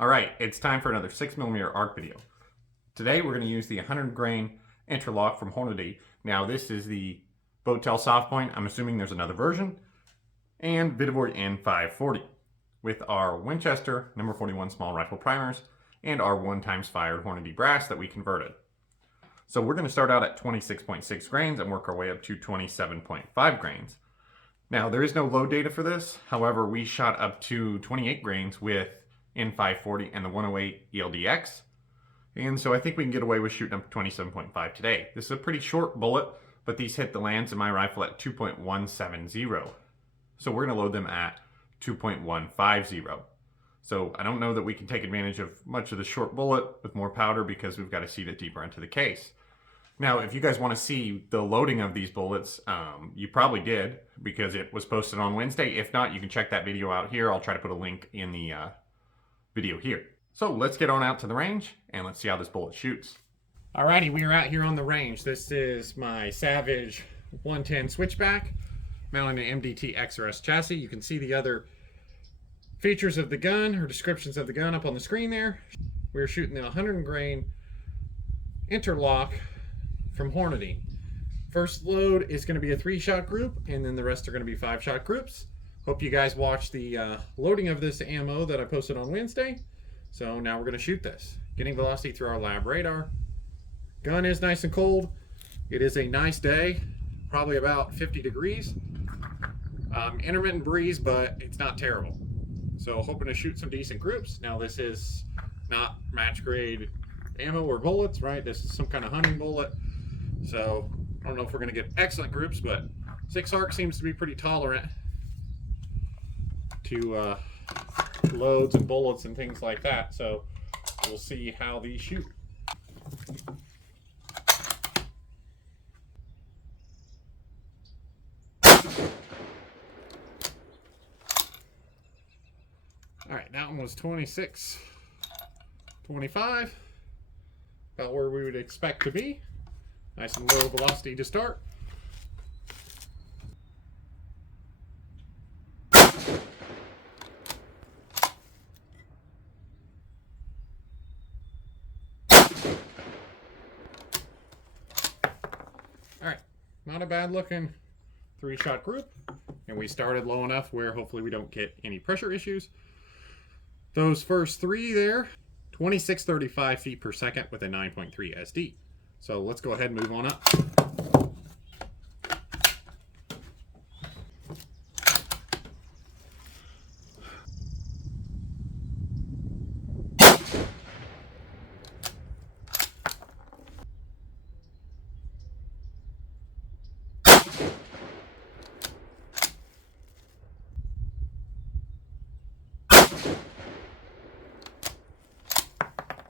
Alright, it's time for another 6mm arc video. Today we're going to use the 100 grain Interlock from Hornady. Now this is the Vhit soft point, I'm assuming there's another version, and Vhit N540 with our Winchester No. 41 small rifle primers and our 1x fired Hornady brass that we converted. So we're going to start out at 26.6 grains and work our way up to 27.5 grains. Now there is no load data for this, however we shot up to 28 grains with N540 and the 108 eld-x, and so I think we can get away with shooting up to 27.5 today. This is a pretty short bullet, but these hit the lands in my rifle at 2.170, so we're going to load them at 2.150. So I don't know that we can take advantage of much of the short bullet with more powder because we've got to seat it deeper into the case. Now if you guys want to see the loading of these bullets, you probably did because it was posted on Wednesday. If not, you can check that video out here. I'll try to put a link in the video here. So let's get on out to the range and let's see how this bullet shoots. Alrighty, we are out here on the range. This is my Savage 110 Switchback mounted an MDT XRS chassis. You can see the other features of the gun or descriptions of the gun up on the screen there. We're shooting the 100 grain Interlock from Hornady. First load is going to be a 3-shot group, and then the rest are going to be 5-shot groups. Hope you guys watched the loading of this ammo that I posted on Wednesday. So now we're going to shoot this. Getting velocity through our lab radar. Gun is nice and cold. It is a nice day, probably about 50 degrees. Intermittent breeze, but it's not terrible. So hoping to shoot some decent groups. Now this is not match grade ammo or bullets, right? This is some kind of hunting bullet. So I don't know if we're going to get excellent groups, but 6 arc seems to be pretty tolerant to loads and bullets and things like that, so we'll see how these shoot. Alright, that one was 26, 25, about where we would expect to be. Nice and low velocity to start. Alright, not a bad looking 3-shot group, and we started low enough where hopefully we don't get any pressure issues. Those first 3 there, 2635 feet per second with a 9.3 SD. So let's go ahead and move on up.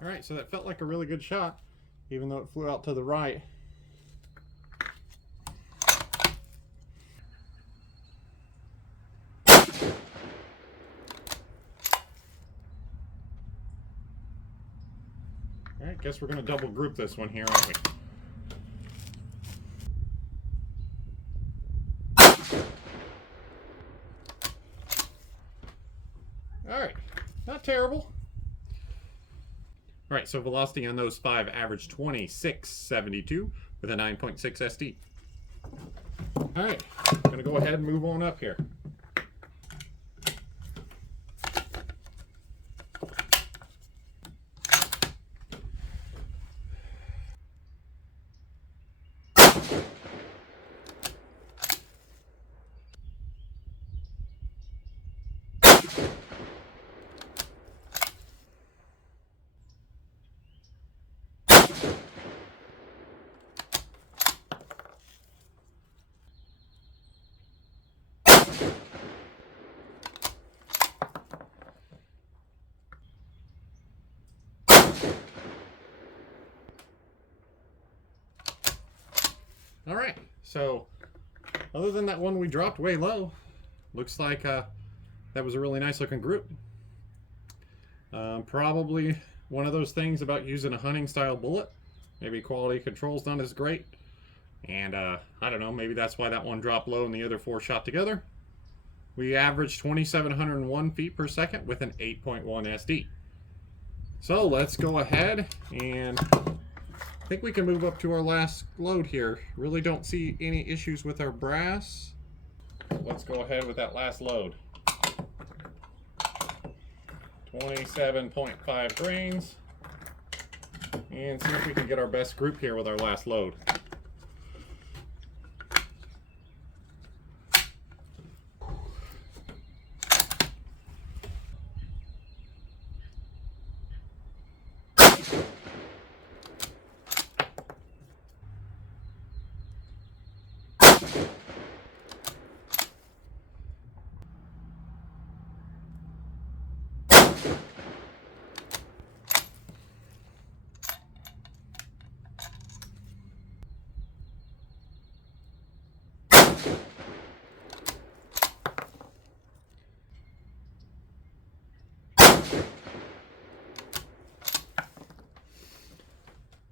Alright, so that felt like a really good shot, even though it flew out to the right. Alright, guess we're going to double group this one here, aren't we? Alright, not terrible. Alright, so velocity on those 5 averaged 2672 with a 9.6 SD. Alright, I'm going to go ahead and move on up here. Alright, so other than that one we dropped way low, looks like that was a really nice looking group. Probably one of those things about using a hunting style bullet. Maybe quality control's not as great. And I don't know, maybe that's why that one dropped low and the other 4 shot together. We averaged 2,701 feet per second with an 8.1 SD. So let's go ahead and I think we can move up to our last load here. Really don't see any issues with our brass. Let's go ahead with that last load. 27.5 grains. And see if we can get our best group here with our last load.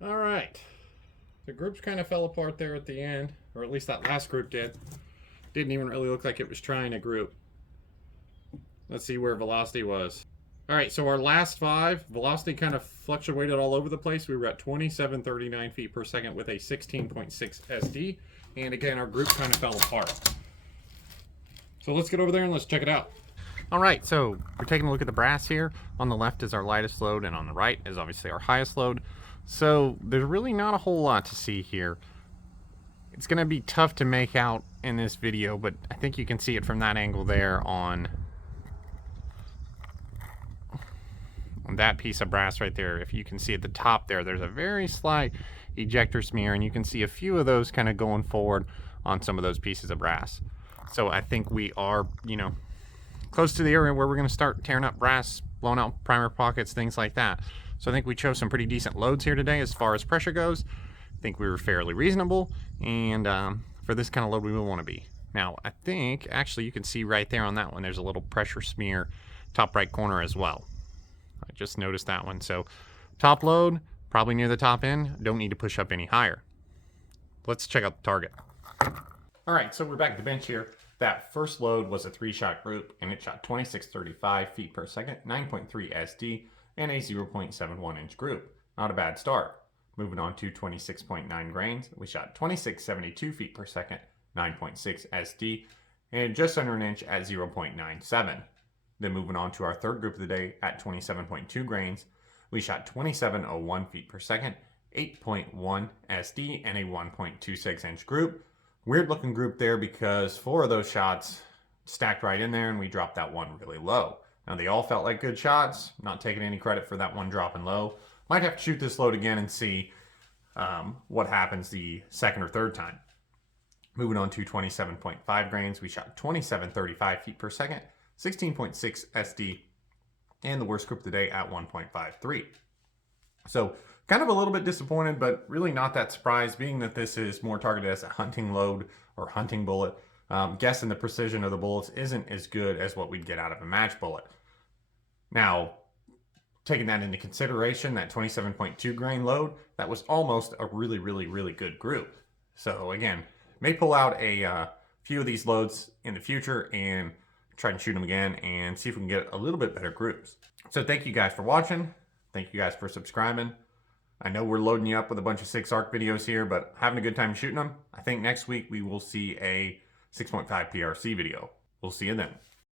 All right, the groups kind of fell apart there at the end, or at least that last group did. Didn't even really look like it was trying to group. Let's see where velocity was. All right, so our last 5, velocity kind of fluctuated all over the place. We were at 2739 feet per second with a 16.6 SD. And again, our group kind of fell apart. So let's get over there and let's check it out. All right, so we're taking a look at the brass here. On the left is our lightest load, and on the right is obviously our highest load. So there's really not a whole lot to see here. It's going to be tough to make out in this video, but I think you can see it from that angle there on that piece of brass right there. If you can see at the top there, there's a very slight ejector smear, and you can see a few of those kind of going forward on some of those pieces of brass. So I think we are, close to the area where we're going to start tearing up brass, blowing out primer pockets, things like that. So I think we chose some pretty decent loads here today as far as pressure goes. I think we were fairly reasonable, and for this kind of load we will want to be. Now I think actually you can see right there on that one there's a little pressure smear top right corner as well. I just noticed that one. So top load, probably near the top end, don't need to push up any higher. Let's check out the target. All right, so we're back at the bench here. That first load was a 3-shot group, and it shot 2635 feet per second, 9.3 SD, and a 0.71 inch group. Not a bad start. Moving on to 26.9 grains, we shot 2672 feet per second, 9.6 SD, and just under an inch at 0.97. Then moving on to our third group of the day at 27.2 grains, we shot 2701 feet per second, 8.1 SD, and a 1.26 inch group. Weird looking group there because 4 of those shots stacked right in there, and we dropped that one really low. Now they all felt like good shots, not taking any credit for that one dropping low. Might have to shoot this load again and see what happens the second or third time. Moving on to 27.5 grains, we shot 2735 feet per second, 16.6 SD, and the worst group of the day at 1.53. So kind of a little bit disappointed, but really not that surprised, being that this is more targeted as a hunting load or hunting bullet. Guessing the precision of the bullets isn't as good as what we'd get out of a match bullet. Now, taking that into consideration, that 27.2 grain load, that was almost a really, really, really good group. So again, may pull out a few of these loads in the future and try and shoot them again and see if we can get a little bit better groups. So thank you guys for watching. Thank you guys for subscribing. I know we're loading you up with a bunch of 6-arc videos here, but having a good time shooting them. I think next week we will see a 6.5 PRC video. We'll see you then.